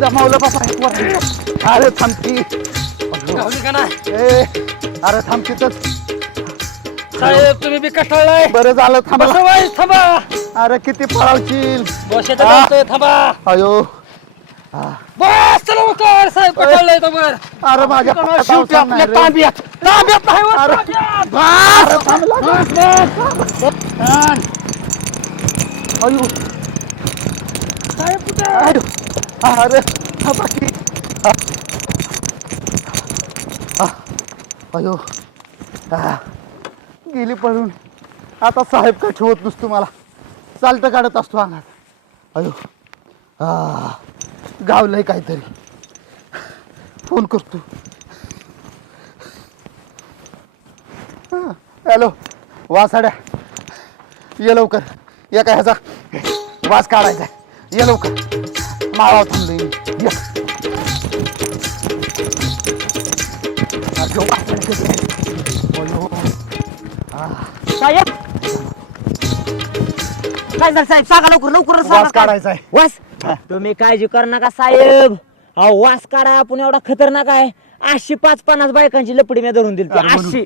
दमावलं बाबा. अरे थांबती ए अरे थांबतीतच साहेब तुम्ही बी कटाळलाय बरं झालं थांबा. थांबा. अरे किती पळावशील. थांबा. अयो. बस चला उतर साहेब बर अरे माझ्या पायात शेवटी अवसान नाही आपल्या रे. तांब्यात तांब्यात नाही वर अरे. तांब्यात. अरे थांबला का? अयो साहेब कुठे अयो अरे थांबा की. आ. आ. अयो आ. गेली पळून आता साहेब का ठेवत नसतो मला चालतं काढत असतो अंगात अयो आ गावलंय काहीतरी. फोन करतो. हा, हॅलो वासाड्या. ये लवकर. या काय ह्याचा? वास काढायचा. ये लवकर. माळावर थांबलोय मी. साहेब. काय झालं साहेब सांगा लवकर लवकर सांगा. वास काढायचा आहे वास तुम्ही काळजी करू नका साहेब. अहो वास काढा आपण एवढा खतरनाक आहे. आठशे पाच पन्नास बायकांची लपडी मी धरून दिली. आठशे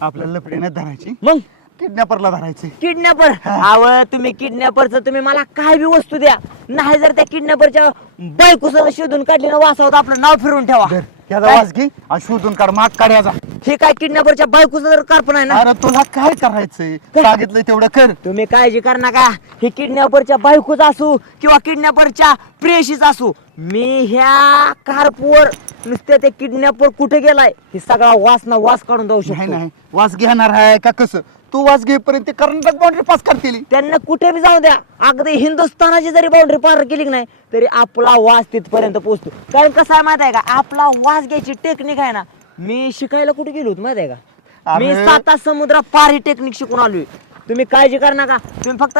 आपल्याला लपडीने धरायची. मग? किडनॅपरला धरायची किडनॅपर? अव तुम्ही किडनॅपरचं तुम्ही मला काय बी वस्तू द्या. नाही जर त्या किडनॅपरच्या बायको शोधून काढली ना वासावत आपलं नाव फिरवून ठेवा. धर, याचा काय? वास घे आणि शोधून काढ माग काढायचा हे काय किडनॅपरच्या बायकोचं जर कार्पण आहे ना? अरे तुला काय करायचंय? सांगितलंय तेवढं कर. तुम्ही काळजी कर नका. हे किडनॅपरच्या बायकोच असू किंवा किडनॅपरच्या प्रेयशीच असू मी ह्या कारपूर नुसत्या ते किडनॅपर कुठे गेलाय? हे सगळा वास ना वास काढून जाऊ नाही शकतो. नाही. वास घेणार आहे का कसं? तू वास घेईपर्यंत कर्नाटक बाउंड्री पास करतील. त्यांना कुठे बी जाऊ द्या. अगदी हिंदुस्थानाची जरी बाउंड्री पार केली की नाही तरी आपला वास तिथपर्यंत पोहोचतो. कारण कसं आहे माहीत आहे का? आपला वास घ्यायची टेक्निक आहे ना मी शिकायला कुठे गेलो होतो माहीत आहे का? मी. सात समुद्रा पार ही टेक्निक शिकून आलोय. तुम्ही काळजी कर नका. तुम्ही फक्त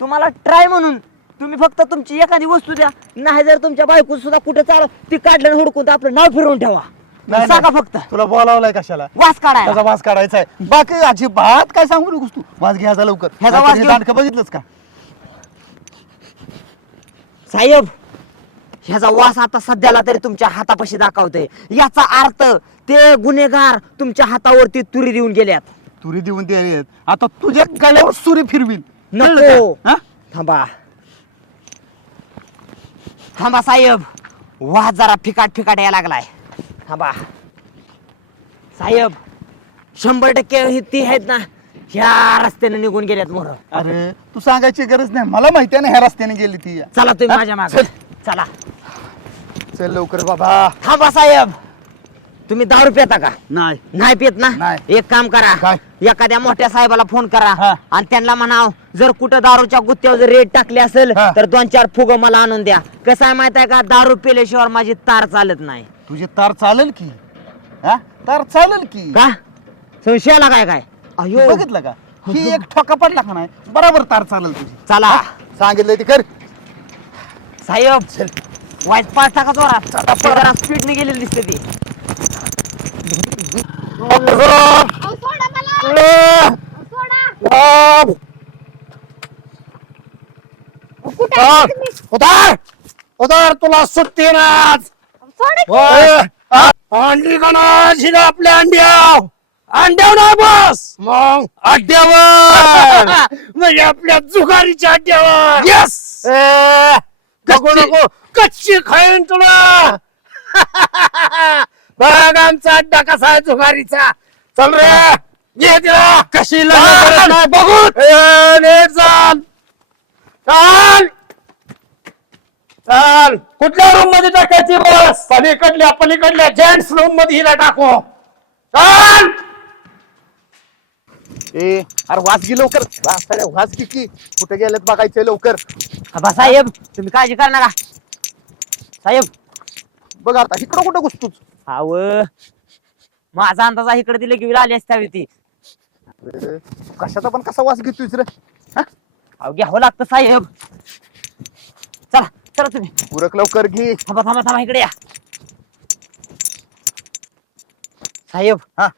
तुम्हाला ट्राय म्हणून तुम्ही फक्त तुमची एखादी वस्तू द्या. नाही जर तुमच्या बायको सुद्धा कुठे चाल ती काढलं आणि हुडकून तर आपलं नाव फिरवून ठेवा. नाही, सांगा नाही. फक्त? तुला बोलावलाय कशाला? वास काढायला. त्याचा वास काढायचा आहे बाकी अजिबात काय सांगू नकोस तू. वास घ्यायचा लवकर. ह्याचा नाहीतर वास हे घेऊन- दांडकं बघितलंच का? साहेब ह्याचा वास आता सध्याला तरी तुमच्या हातापाशी दाखवतोय. याचा अर्थ ते गुन्हेगार तुमच्या हातावरती तुरी देऊन गेल्यात. तुरी देऊन दे आता तुझ्या गळ्यावर सुरी फिरवीन. नको? हा? थांबा. थांबा साहेब. वास जरा फिकाट फिकाट यायला लागलाय. थांबा. साहेब शंभर टक्के हे ती आहेत ना ह्या रस्त्याने निघून गेल्यात मोर. अरे तू सांगायची गरज नाही. मला माहिती आहे ना ह्या रस्त्याने गेली ती. चला तुम्ही हा? माझ्या मागे. चल. चला. चल लवकर बाबा. थांबा साहेब. तुम्ही दारू पिता का? नाही. नाही पित ना? नाही. एक काम करा. काय? एखाद्या मोठ्या साहेबाला फोन करा हा. आणि त्यांना म्हणाव जर कुठं दारूच्या गुत्त्यावर जर रेट टाकली असेल हा. तर दोन चार फुग मला आणून द्या. कसं आहे माहीत आहे का? दारू पिल्याशिवाय माझी तार चालत नाही. तुझी तार चालेल की? हा? तार चालेल की? का? संशयाला काय काय? अयो. बघितलं का? ही एक ठोका पडला का नाही? बरोबर तार चालेल तुझी. चला. सांगितलंय ती कर. साहेब वाईट पाच टाका जोरात. स्पीडने गेलेली दिसते ती. अहो, सोडा मला अहो, सोडा कुठे आहे तुम्ही? उतार उतार तुला सुट्टी ना आज. सोडा की. होय. अंडी गणाशी आपल्या अंड्याव. अंड्याव ना बस. मग? अड्ड्यावर म्हणजे आपल्या जुगारीच्या अड्ड्यावर येस नको नको. कच्ची खाईन तुला. बघ आमचा अड्डा कसा आहे जुगारीचा चल रे ये तिला. कशी नाही बघू. नीट चाल. चाल. चाल. कुठल्या रूममध्ये टाकायची बस? पलीकडल्या पलीकडल्या. जेंट्स रूममध्ये हिला टाकू. चाल. ए अरे वास घे लवकर. वास अरे वास घे की. कुठे गेलेत बघायचंय लवकर? बा साहेब तुम्ही काळजी करा नका. साहेब. बघ आता इकडं कुठं घुसतोच अव माझा अंदाज आहे इकडे दिले की आली असते हवी ती. अरे, कशाचा पण कसा वास घेतोयस रे? हा? अहो घ्यावं लागतं साहेब. चला चला तुम्ही. उरक लवकर घे. थांबा थांबा थांबा इकडे या. साहेब हा.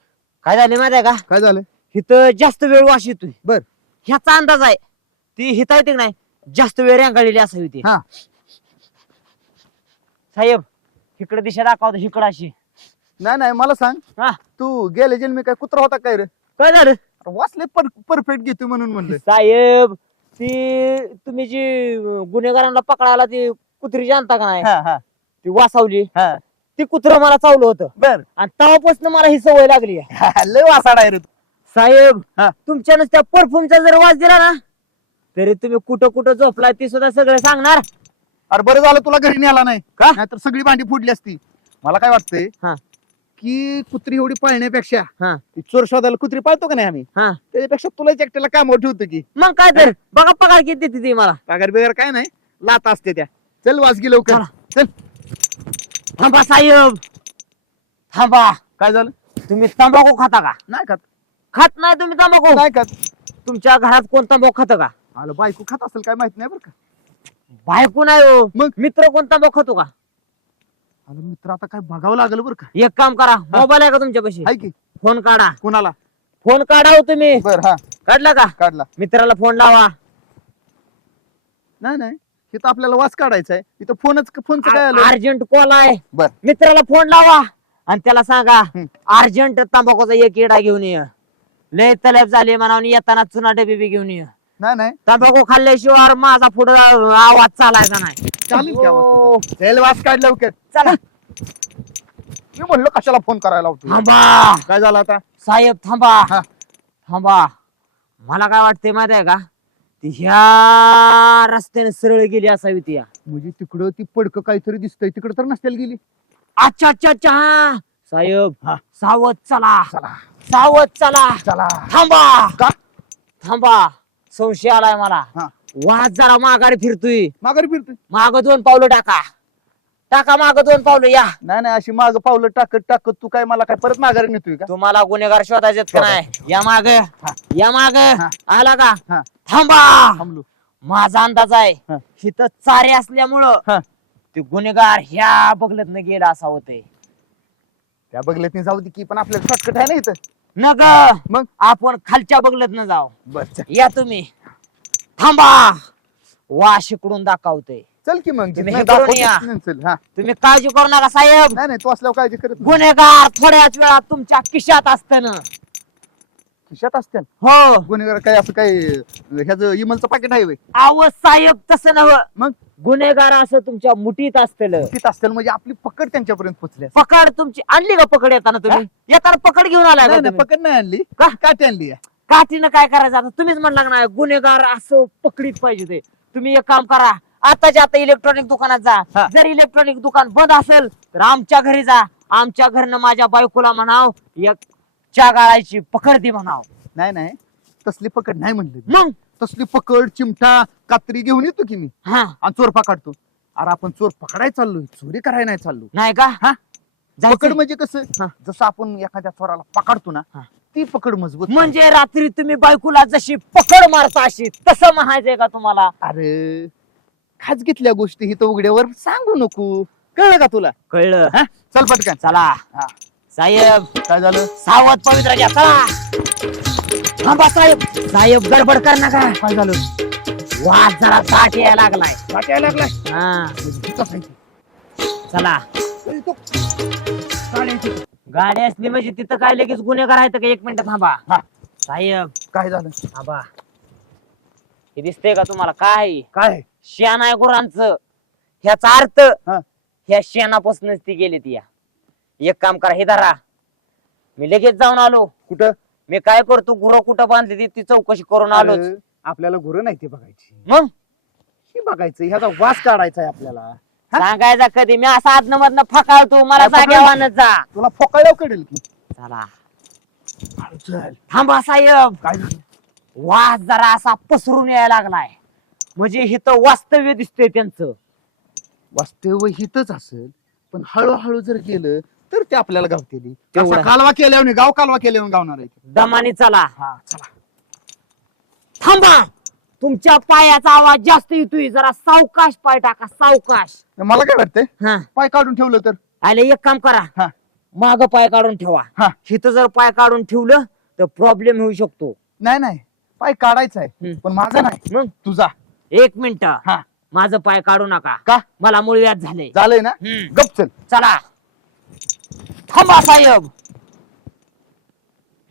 काय झाले माहिती आहे का? काय झालं? इथं जास्त वेळ वाश येतोय. बर. ह्याचा अंदाज आहे. ती हिता येते नाही जास्त वेळ रेंगाळलेली असावी ती. हा. साहेब इकडे दिशा दाखवतो इकडं अशी. नाही नाही मला सांग. हा. तू गेले जन्मी काय कुत्रा होता काय रे? काय झालं? वाचले परफेक्ट घेतो म्हणून म्हणलं. साहेब ती तुम्ही जी गुन्हेगारांना पकडायला ती कुत्री जाणता का नाही? हा हा. ती वासावली. हा. ती कुत्र मला चावलं होतं. बर. आणि तेव्हापासून मला ही सवय लागली. आहे. लय वासाडा आहे रे तू. साहेब हा. तुमच्या नुसत्या परफ्यूमचा जर वास दिला ना तरी तुम्ही कुठं कुठं झोपलाय ते सुद्धा सगळं सांगणार. अरे बरं झालं तुला घरी नेला नाही. का? नाहीतर सगळी भांडी फुडली असती. मला काय वाटतंय हा. की कुत्री एवढी पाळण्यापेक्षा हा. ती चोर शोधायला कुत्री पाळतो का नाही आम्ही? हा. त्याच्यापेक्षा तुला एकट्याला कामावर ठेवतो की. मग काय तर बघा पगार किती देते ती मला. पगार बिगार काय नाही लात असते त्या. चल वासगी लवकर. चल. थांबा साहेब. थांबा. काय झालं? तुम्ही तंबाखू खाता का? नाही खात. खात नाही तुम्ही तंबाखू? नाही खात. तुमच्या घरात कोण तंबाखू खातं का? आलं बायको खात असेल काय माहीत नाही बरं का. बायको नाही हो. मग? मित्र कोण तंबाखू खातो का? मित्र आता काय बघावं लागलं बरं का? एक काम करा मोबाईल आहे का तुमच्यापाशी? हाय की? फोन काढा. कोणाला? फोन काढा हो तुम्ही. बर हा. काढला का? काढला. मित्राला फोन लावा. नाही नाही. इथं आपल्याला वास काढायचा आहे. इथं फोनच फोनचं काय आलं? अर्जंट कॉल आहे. बर. मित्राला फोन लावा. आणि त्याला सांगा हम्म. अर्जंट तंबाखूचा एक इडा घेऊन ये. लय तलब झाली म्हणून येताना चुना डबी बी घेऊन ये. नाही नाही. तंबाखू खाल्ल्याशिवाय माझा पुढे आवाज चालायचा नाही. चालेल की आवाज ओ, तुझा? चल वास काढ लवकर. चला. मी म्हणलं कशाला फोन करायला होतो थांबा. काय झालं आता? साहेब थांबा. हा. थांबा. मला काय वाटतंय माहिती आहे का? ती ह्या रस्त्याने सरळ गेली असावी ती. या. म्हणजे तिकडं ती पडक काहीतरी दिसतंय. तिकडं तर नसतील गेली. अच्छा अच्छा अच्छा. हा. साहेब हा. सावध चला. चला. सावध चला. चला. थांबा. का? थांबा. संशय आलाय मला. हा. वाज जरा माघारी फिरतोय. माघारी फिरतोय. माग दोन पावलं टाका. टाका माग दोन पावलं या. नाही नाही अशी माग पावलं टाकत टाकत तू काय मला काय परत माघारी नेतोय का? तुम्हाला गुन्हेगार शोधायचे का नाही? या माग या माग. आला का? हा. थांबा. थांबलो. माझा अंदाज आहे हा. इथं चारे असल्यामुळं ते गुन्हेगार ह्या बघलत न गेला असा होते त्या बघल्यात नाही जाऊ दे की पण आपल्याला शॉर्टकट आहे ना इथं. न ग मग? आपण खालच्या बघलत न बर चल. या तुम्ही. थांबा. वाश इकडून दाखवते चल की मग तुम्ही हे करून या. चल हा. तुम्ही काळजी करू नका साहेब. नाही नाही तू असल्यावर काळजी करत नाही. गुन्हेगार थोड्याच वेळात तुमच्या खिशात असतं ना. खिशात असतील हो. गुन्हेगार काय असं काय ह्याचं इमलचं पाकिट आहे व्हय? आव साहेब तसं नव मग? गुन्हेगार असं तुमच्या मुठीत असतल तिथं असतील म्हणजे आपली पकड त्यांच्यापर्यंत पोहोचली. पकड तुमची आणली का पकड येताना तुम्ही येताना पकड घेऊन आलाय का नाही नाही तुम्ही? पकड नाही आणली का? काठी आणली आहे. काठीनं काय करायचं आता तुम्हीच म्हणला नाही गुन्हेगार असं पकडीत पाहिजे ते तुम्ही एक काम करा आताच्या आता इलेक्ट्रॉनिक दुकानात जा हा. जर इलेक्ट्रॉनिक दुकान बंद असेल तर आमच्या घरी जा आमच्या घरनं माझ्या बायकोला म्हणाव एक च्या गाळायची पकड दे म्हणाव नाही नाही तसली पकड नाही म्हणली. मग तसली पकड चिमटा कात्री घेऊन येतो की मी? हा. आणि चोर पकडतो अरे आपण चोर पकडायला चाललोय चोरी करायला नाही चाललो नाही का? हा? पकड म्हणजे कसं? हा. जसं आपण एखाद्या चोराला पकडतो ना हा. ती पकड मजबूत म्हणजे रात्री तुम्ही बायकोला जशी पकड मारता अशी तसं म्हणायचंय का तुम्हाला? अरे खाजगीतल्या गोष्टी ही तर उघड्यावर सांगू नको. कळलं का तुला? कळलं. हा? चल पटकन. चला. हा. साहेब. काय झालं? सावध पवित्र घ्या चला. थांबा साहेब. साहेब गडबड कर नका. काय झालं? वाद जरा ताट यायला लागलाय. वाटायला लागलाय? हा. चला. तो- गाडी असली म्हणजे तिथं काय लगेच गुन्हेगार आहेत का? एक मिनिट थांबा. हा. साहेब. काय झालं? थांबा. हे दिसतंय का तुम्हाला? काय? काय? शेण आहे गुरांचं. ह्याचा अर्थ हा. ह्या शेणापासूनच ती गेली ती या. एक काम करा हे धरा. मी लगेच जाऊन आलो. कुठं? मी काय करतो गुरं कुठं बांधली ती ती चौकशी करून आलोच. अरे, आपल्याला गुरं नाही ते बघायची. मग? ही बघायचं ह्याचा वास काढायचा आहे आपल्याला. हा? सांगायचा कधी मी असा आदन मधनं फकाळतो मला काय जा. तुला फोकाळ्याव कळेल की. चला. थांबा साहेब. काय झालं? वास जरा असा पसरून यायला लागलाय. म्हणजे इथं वास्तव्य दिसतंय त्यांचं. वास्तव हितच असेल पण हळूहळू जर गेलं तर ते आपल्याला गावतेली तेवढं. असा कालवा केल्याने गाव कालवा केल्याने गावणार आहे दमानी चला. हा चला. थांबा. तुमच्या पायाचा आवाज जास्त येतोय. जरा सावकाश पाय टाका सावकाश. मला काय वाटतंय? हा. पाय काढून ठेवलं तर? आले एक काम करा. हा. माग पाय काढून ठेवा. हा. इथं जर पाय काढून ठेवलं तर प्रॉब्लेम होऊ शकतो. नाही नाही. पाय काढायचा आहे. हम्म. पण माझा नाही. मग? तुझा एक मिनिट. हा. माझं पाय काढू नका. का? मला मुळव्यात झाले झालंय ना? हम्म. गप चल. चला. थांबा साहेब.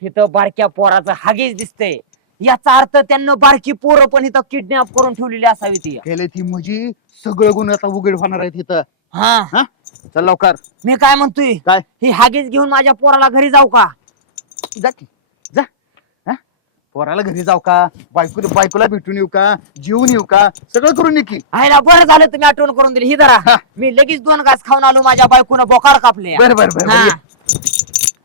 इथं बारक्या पोराचं हागेच दिसतंय. याचा अर्थ त्यांना बारकी पोरं पण इथं किडनॅप करून ठेवलेली असावी ती. केले ती म्हणजे सगळं गुण आता उघड होणार आहेत इथं. हा. हा? चल लवकर. मी काय म्हणतोय? काय? ही हागेच घेऊन माझ्या पोराला घरी जाऊ का? जा की. जा हा? पोराला घरी जाऊ का? बायको बायकोला भेटून येऊ का? जेवून येऊ का? सगळं करून ये की. आयला बरं झालं तुम्ही आठवण करून दिली. ही. जरा मी लगेच दोन घास खाऊन आलो माझ्या बायकोनं बोकार कापले. बर बर बर हा.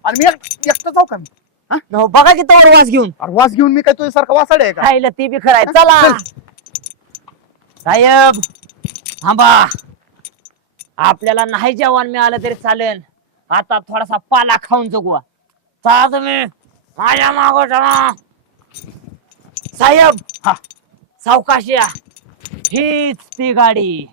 आणि मी एक- एकटा जाऊ का मी? हा? बघा की तवर वास घेऊन. अरे वास घेऊन मी काय तुझ्यासारखा वासाड आहे का? ते बी खराय चला. साहेब थांबा. आपल्याला नाही जेवण मिळालं तरी चालेल. आता थोडासा पाला खाऊन जगू. चला तुम्ही. माझ्या मागो चला साहेब हा सावकाश या. हीच ती गाडी.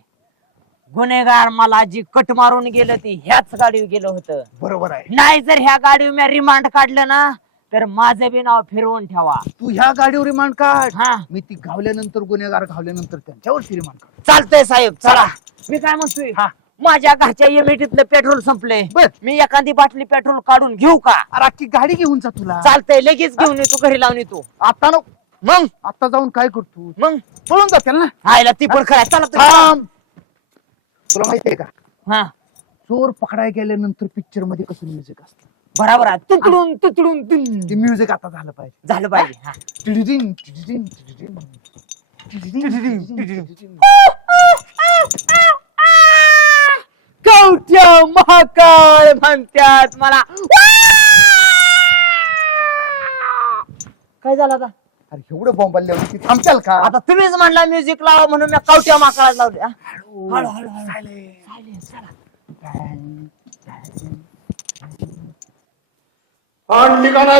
गुन्हेगार मला जी कट मारून गेलं ती ह्याच गाडीवर गेलं होतं. बरोबर आहे. नाही जर ह्या गाडीवर मी रिमांड काढलं ना तर माझं बी नाव फिरवून ठेवा. तू ह्या गाडीवर रिमांड काढ. हा. मी ती गावल्यानंतर गुन्हेगार गावल्यानंतर त्यांच्यावरती रिमांड काढ. चालतंय साहेब चला. मी काय म्हणतोय? हा. माझ्या घरच्या एमएटीतलं पेट्रोल संपलंय. बर. मी एखादी बाटली पेट्रोल काढून घेऊ का? अरे अख्खी गाडी घेऊन जा तुला. चालतंय लगेच घेऊन येतो घरी लावून येतो. आता न मग? आता जाऊन काय करतो मग? पळून जातील ना आयला ती पण खरं चला तुम्ही. थांब. तुला माहितीये का? हा. चोर पकडाय गेल्यानंतर पिक्चरमध्ये कसं म्युझिक असतं? बरोबर आहे. तुकडून तुकडून तुम. ते म्युझिक आता झालं पाहिजे. झालं पाहिजे हा. कवठ्या महाकाळ म्हणतात मला. काय झालं आता? अरे एवढं बॉम्बाल्यावरती थांबचाल का? आता तुम्हीच म्हणला म्युझिक लावा म्हणून मी कवट्या माकाळा लावले हा? हळू, हळू. Silence, चला.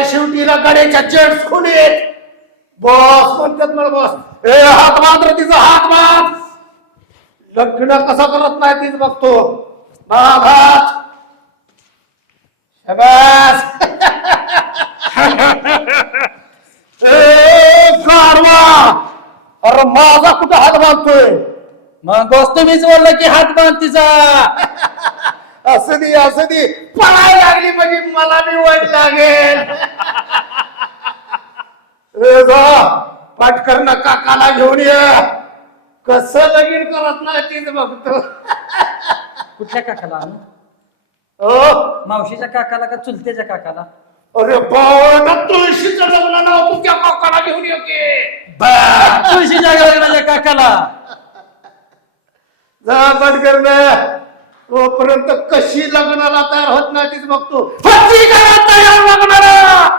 शेवटीला गाड्याच्या जेट्स खोलीत. बॉस म्हणतात मला बॉस. ए हात मात्र तिचा हात मात लग्न कसा करत नाही तीच बघतो. हात. शाबास. ए गाढवा! अरे माझा कुठं हात बांधतोय? मग गोष्ट मीच बोललो की हात बांध तिचा. असं दे असं दे. पळायला लागली म्हणजे मला बी वाईट लागेल. ए जा. पाटकर काकाला घेऊन ये. कसं लगीन करत नाही तीच बघतो. कुठल्या काकाला आणू? हो. मावशीच्या काकाला का चुलतेच्या काकाला? अरे बाबा तुळशीचं लग्न नाव तुझ्या काकाला घेऊन ये की तुळशीच्या लग्नाच्या काकाला. जा पटकर तोपर्यंत कशी लग्नाला तयार होत नाही तीच बघतो. करा तयार लग्नाला.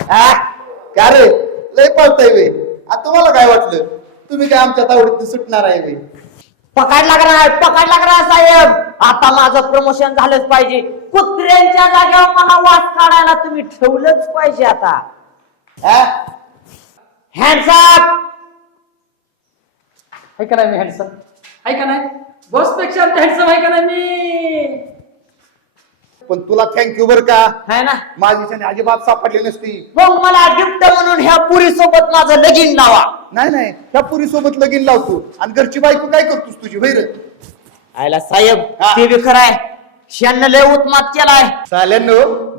का रे? लय पळताय वे. आता तुम्हाला काय वाटलं? तुम्ही काय आमच्या तावडीत सुटणार आहे वे? पकड लागणार पकड लागणार साहेब. आता माझं प्रमोशन झालंच पाहिजे. कुत्र्यांच्या जागेवर मला वास काढायला तुम्ही ठेवलंच पाहिजे आता. हँड्स अप आहे का नाही मी हॅन्डसम आहे का नाही बॉसपेक्षा हॅन्डसम आहे का नाही मी? पण तुला थँक्यू बर का? है ना? माझी त्याने अजिबात सापडली नसती. मग मला गिफ्ट म्हणून ह्या पुरी सोबत माझं लगीन लावा. नाही नाही. त्या पुरी सोबत लगीन लावतो आणि घरची बायको काय करतोस तुझी? वैर आयला साहेब हा. ते बी खराय शेण लय उत्मात केलाय. चालेल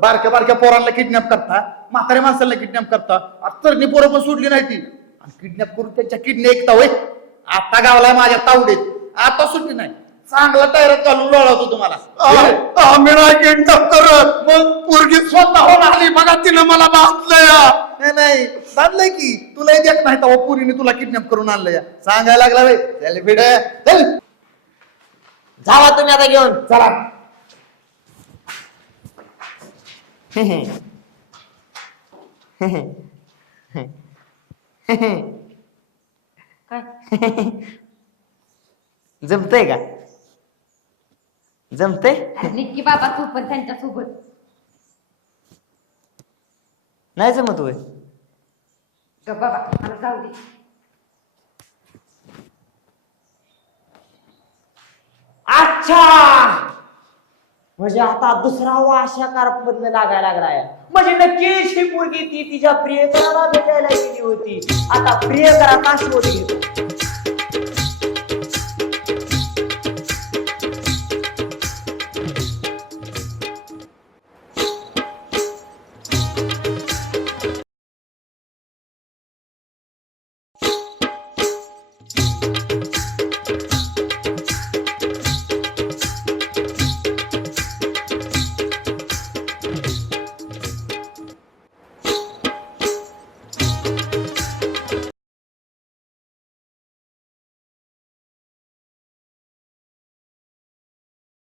बारक्या बारक्या पोरांना किडनॅप करता. म्हाताऱ्या माणसाला किडनॅप करता. आता तरणी पोरं पण सोडली नाही ती. आणि किडनॅप करून त्यांच्या किडनी ऐकता होय? आता गावलाय माझ्या तावडीत. आता सुटली नाही. चांगला टायरात घालून लोळवतो तुम्हाला. आम्ही नाही किडनॅप करत. मग पोरगी स्वतः होऊन आली बघा तिनं मला बांधलं नाही नाही. चाललंय की. तुलाही देत नाही तेव्हा पुरीने तुला किडनॅप करून आणलं या. सांगायला लागला बाई चल भिडे चल. जावा तुम्ही आता घेऊन. चला. जमतय का? जमतय अरे निक्की बाबा तू पण त्यांच्यासोबत. नाही जमत होय. ग बाबा मला जाऊ दे. अच्छा! म्हणजे आता दुसरा वाशाकार बदल लागायला लागलाय. म्हणजे नक्कीच ही पोरगी ती तिच्या प्रियकराला भेटायला गेली होती. आता प्रियकरा का शोध